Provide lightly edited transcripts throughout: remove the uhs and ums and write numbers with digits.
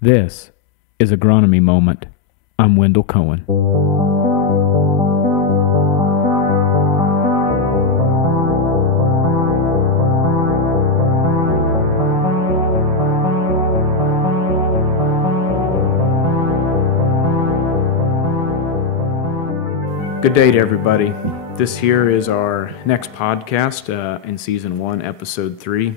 This is Agronomy Moment. I'm Wendell Cohen. Good day to everybody. This here is our next podcast in Season 1, Episode 3.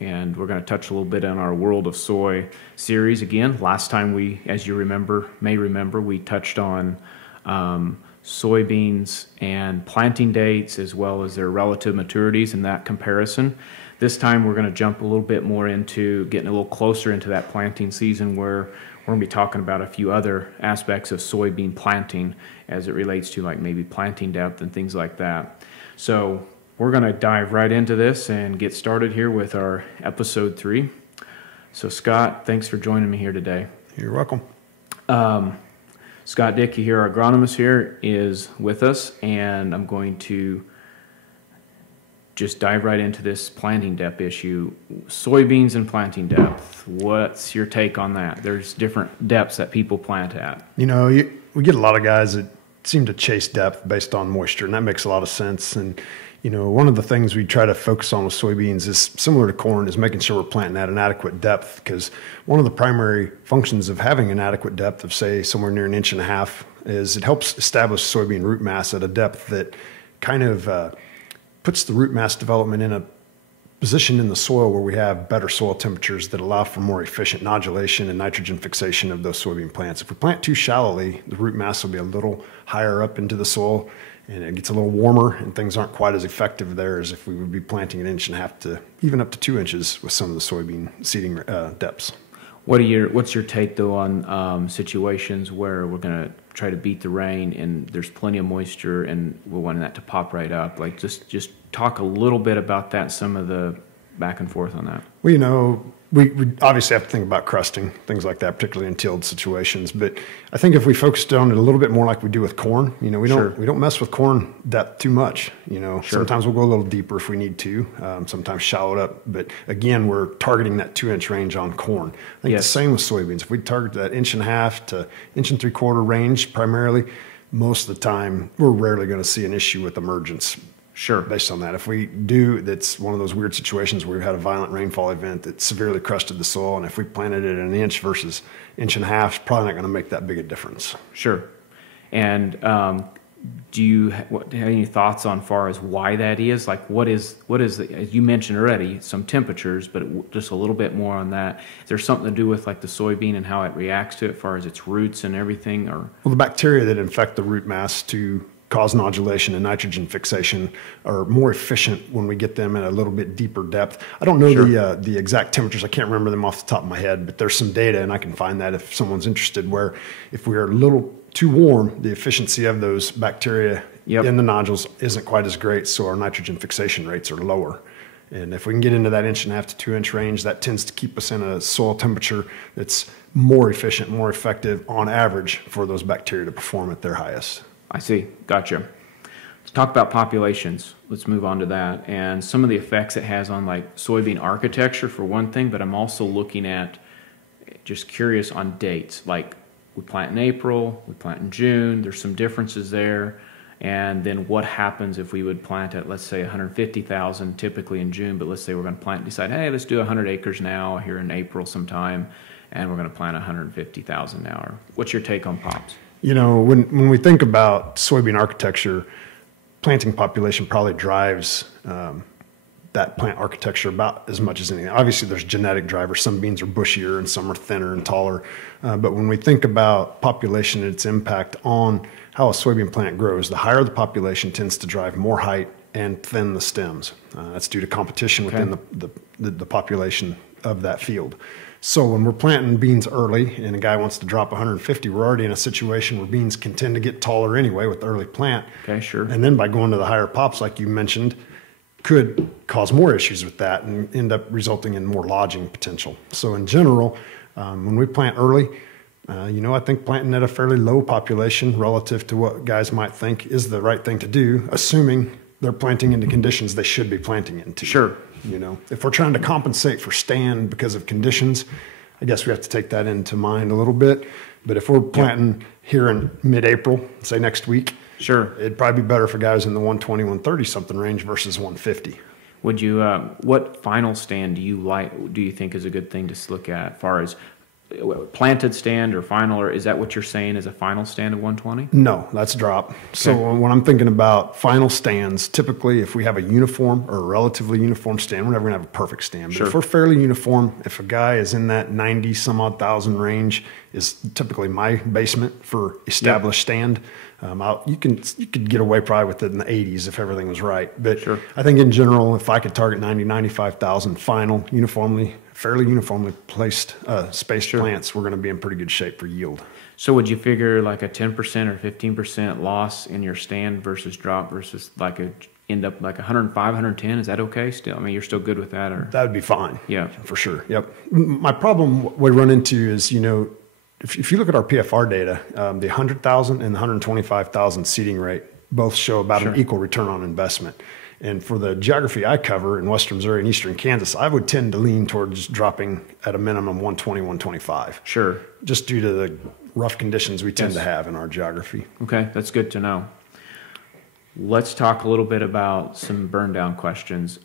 And we're going to touch a little bit on our World of Soy series again. Last time we, as you may remember, we touched on soybeans and planting dates as well as their relative maturities and that comparison. This time we're going to jump a little bit more into getting a little closer into that planting season, where we're going to be talking about a few other aspects of soybean planting as it relates to like maybe planting depth and things like that. So we're going to dive right into this and get started here with our episode 3. So Scott, thanks for joining me here today. You're welcome. Scott Dickey here, our agronomist here, is with us, and I'm going to just dive right into this planting depth issue. Soybeans and planting depth, what's your take on that? There's different depths that people plant at. You know, we get a lot of guys that seem to chase depth based on moisture, and that makes a lot of sense. And you know, one of the things we try to focus on with soybeans is similar to corn, is making sure we're planting at an adequate depth, because one of the primary functions of having an adequate depth of, say, somewhere near 1.5 inches is it helps establish soybean root mass at a depth that kind of puts the root mass development in a position in the soil where we have better soil temperatures that allow for more efficient nodulation and nitrogen fixation of those soybean plants. If we plant too shallowly, the root mass will be a little higher up into the soil, and it gets a little warmer, and things aren't quite as effective there as if we would be planting 1.5 inches to even up to 2 inches with some of the soybean seeding depths. What's your take though on situations where we're going to try to beat the rain and there's plenty of moisture and we're wanting that to pop right up? Like just talk a little bit about that, some of the back and forth on that. Well, you know, we obviously have to think about crusting, things like that, particularly in tilled situations. But I think if we focused on it a little bit more like we do with corn, you know, we don't mess with corn depth too much. You know, sometimes we'll go a little deeper if we need to, sometimes shallow it up. But again, we're targeting that 2-inch range on corn. I think the same with soybeans. If we target that 1.5 to 1.75 inch range primarily, most of the time we're rarely going to see an issue with emergence. Sure. Based on that. If we do, that's one of those weird situations where we've had a violent rainfall event that severely crusted the soil, and if we planted it at 1 inch versus 1.5 inches, probably not going to make that big a difference. Sure. And do you have any thoughts on far as why that is? Like what is as you mentioned already, some temperatures, but just a little bit more on that. Is there something to do with like the soybean and how it reacts to it as far as its roots and everything? Or well, the bacteria that infect the root mass to cause nodulation and nitrogen fixation are more efficient when we get them at a little bit deeper depth. I don't know the exact temperatures. I can't remember them off the top of my head, but there's some data, and I can find that if someone's interested, where if we're a little too warm, the efficiency of those bacteria in the nodules isn't quite as great, so our nitrogen fixation rates are lower. And if we can get into that 1.5 to 2 inch range, that tends to keep us in a soil temperature that's more efficient, more effective on average for those bacteria to perform at their highest. I see. Gotcha. Let's talk about populations. Let's move on to that and some of the effects it has on like soybean architecture for one thing, but I'm also looking at, just curious on dates. Like we plant in April, we plant in June, there's some differences there. And then what happens if we would plant at, let's say, 150,000 typically in June, but let's say we're going to plant and decide, hey, let's do 100 acres now here in April sometime, and we're going to plant 150,000 now. What's your take on pops? You know, when we think about soybean architecture, planting population probably drives that plant architecture about as much as anything. Obviously, there's genetic drivers. Some beans are bushier and some are thinner and taller. But when we think about population and its impact on how a soybean plant grows, the higher the population tends to drive more height and thin the stems. That's due to competition within the population of that field. So when we're planting beans early and a guy wants to drop 150, we're already in a situation where beans can tend to get taller anyway with the early plant. Okay, sure. And then by going to the higher pops, like you mentioned, could cause more issues with that and end up resulting in more lodging potential. So in general, when we plant early, you know, I think planting at a fairly low population relative to what guys might think is the right thing to do, assuming they're planting into conditions they should be planting into. Sure. You know, if we're trying to compensate for stand because of conditions, I guess we have to take that into mind a little bit. But if we're planting here in mid-April, say next week, sure, it'd probably be better if a guy was in the 120, 130 something range versus 150. Would you, what final stand do you think is a good thing to look at as far as planted stand or final, or is that what you're saying is a final stand of 120? No, that's drop. Okay. So when I'm thinking about final stands, typically if we have a uniform or a relatively uniform stand, we're never going to have a perfect stand. But sure. If we're fairly uniform, if a guy is in that 90 some odd thousand range is typically my basement for established stand. You could get away probably with it in the 80s if everything was right. But sure. I think in general, if I could target 90, 95,000 final fairly uniformly placed spaced sure. plants, we're going to be in pretty good shape for yield. So would you figure like a 10% or 15% loss in your stand versus drop versus end up like 105, 110? Is that okay still? I mean, you're still good with that? Or that would be fine. Yeah. For sure. Yep. My problem we run into is, if you look at our PFR data, the 100,000 and the 125,000 seeding rate both show about sure. an equal return on investment. And for the geography I cover in western Missouri and eastern Kansas, I would tend to lean towards dropping at a minimum 120, 125. Sure. Just due to the rough conditions we tend to have in our geography. Okay, that's good to know. Let's talk a little bit about some burn down questions.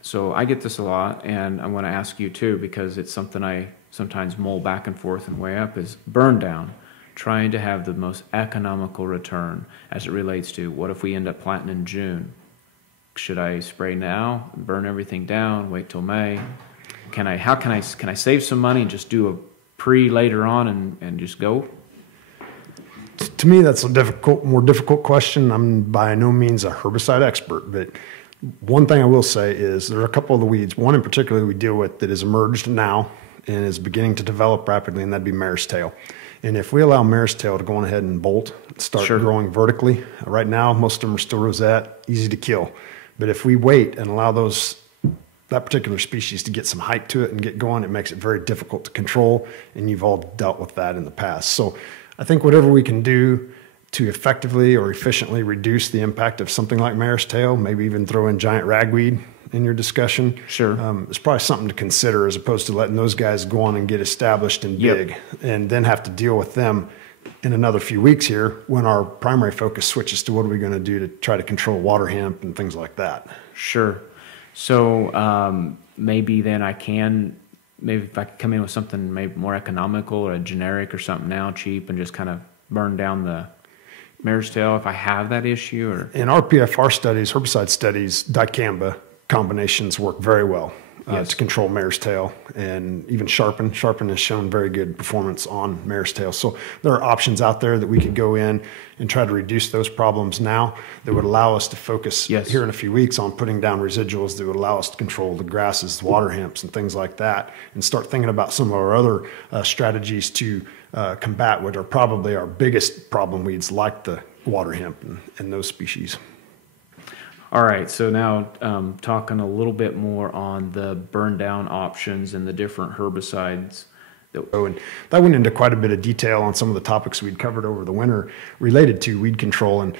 So I get this a lot, and I want to ask you too, because it's something I sometimes mull back and forth and weigh up, is burn down, trying to have the most economical return as it relates to what if we end up planting in June? Should I spray now, burn everything down, wait till May? Can I save some money and just do a pre later on and just go? To me, that's a more difficult question. I'm by no means a herbicide expert, but one thing I will say is there are a couple of the weeds, one in particular we deal with that has emerged now and is beginning to develop rapidly, and that'd be mare's tail. And if we allow mare's tail to go on ahead and bolt, start sure. growing vertically, right now most of them are still rosette, easy to kill. But if we wait and allow that particular species to get some height to it and get going, it makes it very difficult to control, and you've all dealt with that in the past. So I think whatever we can do to effectively or efficiently reduce the impact of something like mare's tail, maybe even throw in giant ragweed in your discussion, sure. It's probably something to consider as opposed to letting those guys go on and get established and big and then have to deal with them in another few weeks here when our primary focus switches to what are we going to do to try to control water hemp and things like that. Sure. So maybe then if I could come in with something maybe more economical or a generic or something now cheap and just kind of burn down the mare's tail if I have that issue? Or in our PFR studies, herbicide studies, dicamba combinations work very well to control mare's tail, and even sharpen has shown very good performance on mare's tail. So there are options out there that we could go in and try to reduce those problems now that would allow us to focus here in a few weeks on putting down residuals that would allow us to control the grasses, the water hemps, and things like that, and start thinking about some of our other strategies to combat what are probably our biggest problem weeds, like the water hemp and those species. All right, so now talking a little bit more on the burn down options and the different herbicides. And that went into quite a bit of detail on some of the topics we'd covered over the winter related to weed control. And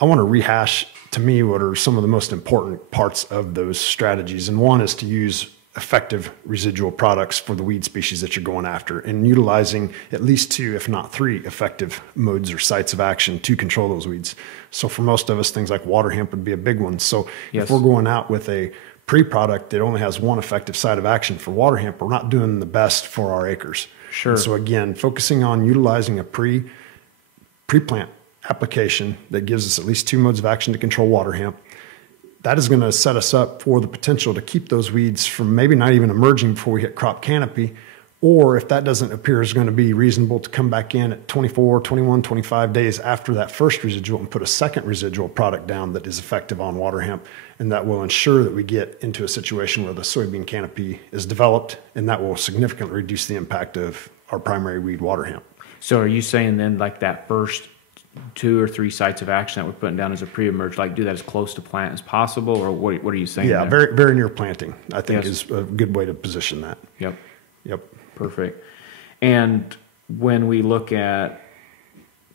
I want to rehash, to me, what are some of the most important parts of those strategies. And one is to use effective residual products for the weed species that you're going after, and utilizing at least 2, if not 3, effective modes or sites of action to control those weeds. So for most of us, things like water hemp would be a big one. So if we're going out with a pre-product that only has 1 effective site of action for water hemp, we're not doing the best for our acres. Sure. And so again, focusing on utilizing a pre-plant application that gives us at least 2 modes of action to control water hemp, that is going to set us up for the potential to keep those weeds from maybe not even emerging before we hit crop canopy, or if that doesn't appear is going to be reasonable, to come back in at 24, 21, 25 days after that first residual and put a second residual product down that is effective on water hemp, and that will ensure that we get into a situation where the soybean canopy is developed, and that will significantly reduce the impact of our primary weed, water hemp. So are you saying then like that first 2 or 3 sites of action that we're putting down as a pre-emerge, like do that as close to plant as possible, or what are you saying? Yeah, there? very, very near planting, I think is a good way to position that. Yep. Perfect. And when we look at,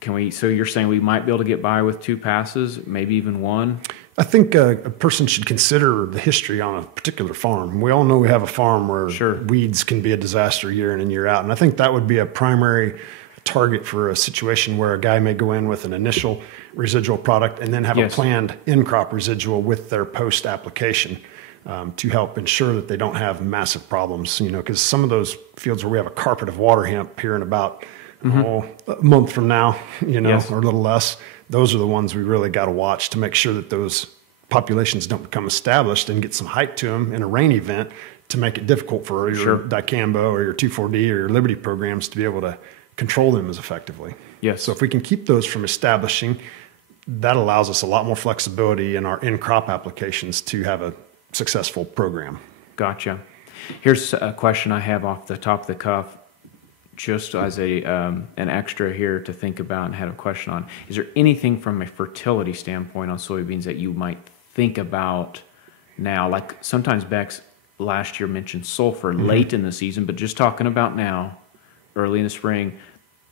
so you're saying we might be able to get by with 2 passes, maybe even 1? I think a person should consider the history on a particular farm. We all know we have a farm where weeds can be a disaster year in and year out. And I think that would be a primary target for a situation where a guy may go in with an initial residual product and then have a planned in-crop residual with their post-application to help ensure that they don't have massive problems. Because some of those fields where we have a carpet of water hemp here in about a month from now, or a little less, those are the ones we really got to watch to make sure that those populations don't become established and get some height to them in a rain event to make it difficult for your dicamba or your 2,4-D or your Liberty programs to be able to control them as effectively. Yes. So if we can keep those from establishing, that allows us a lot more flexibility in our in-crop applications to have a successful program. Gotcha. Here's a question I have off the top of the cuff, just as an extra here to think about and had a question on. Is there anything from a fertility standpoint on soybeans that you might think about now? Like sometimes Beck's last year mentioned sulfur late in the season, but just talking about now, early in the spring,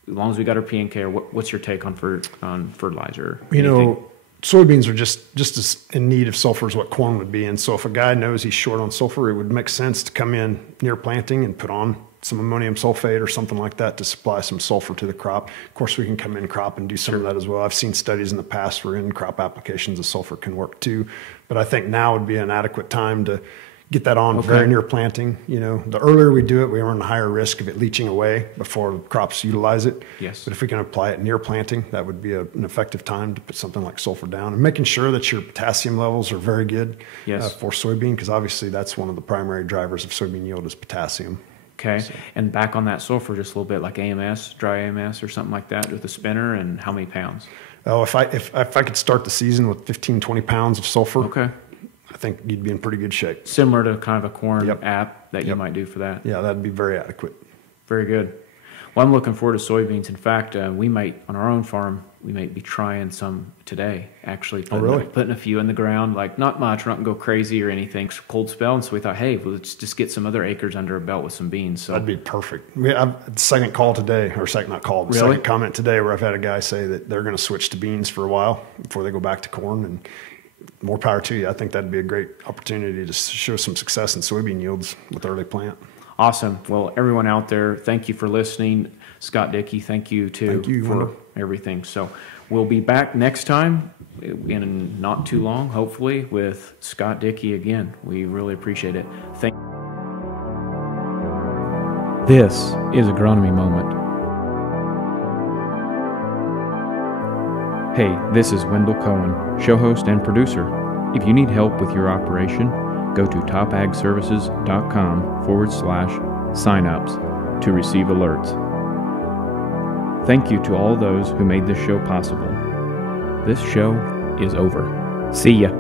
as long as we got our P&K, or what's your take on fertilizer? Soybeans are just as in need of sulfur as what corn would be. And so if a guy knows he's short on sulfur, it would make sense to come in near planting and put on some ammonium sulfate or something like that to supply some sulfur to the crop. Of course, we can come in crop and do some of that as well. I've seen studies in the past where in crop applications of sulfur can work too. But I think now would be an adequate time to get that on very near planting. The earlier we do it, we run a higher risk of it leaching away before crops utilize it. Yes. But if we can apply it near planting, that would be an effective time to put something like sulfur down, and making sure that your potassium levels are very good for soybean, because obviously that's one of the primary drivers of soybean yield is potassium. Okay. So. And back on that sulfur just a little bit, like AMS, dry AMS or something like that with the spinner, and how many pounds? Oh, if I could start the season with 15, 20 pounds of sulfur, I think you'd be in pretty good shape. Similar to kind of a corn app that you might do for that. Yeah, that'd be very adequate. Very good. Well, I'm looking forward to soybeans. In fact, we might, on our own farm, we might be trying some today, actually. Putting a few in the ground, like not much, we're not going to go crazy or anything, cold spell. And so we thought, hey, well, let's just get some other acres under a belt with some beans. So that'd be perfect. Second comment today where I've had a guy say that they're going to switch to beans for a while before they go back to corn, and more power to you. I think that'd be a great opportunity to show some success in soybean yields with early plant. Awesome. Well, everyone out there, thank you for listening. Scott Dickey, thank you for everything. So we'll be back next time in not too long, hopefully, with Scott Dickey again. We really appreciate it. This is Agronomy Moment. Hey, this is Wendell Cohen, show host and producer. If you need help with your operation, go to topagservices.com/signups to receive alerts. Thank you to all those who made this show possible. This show is over. See ya.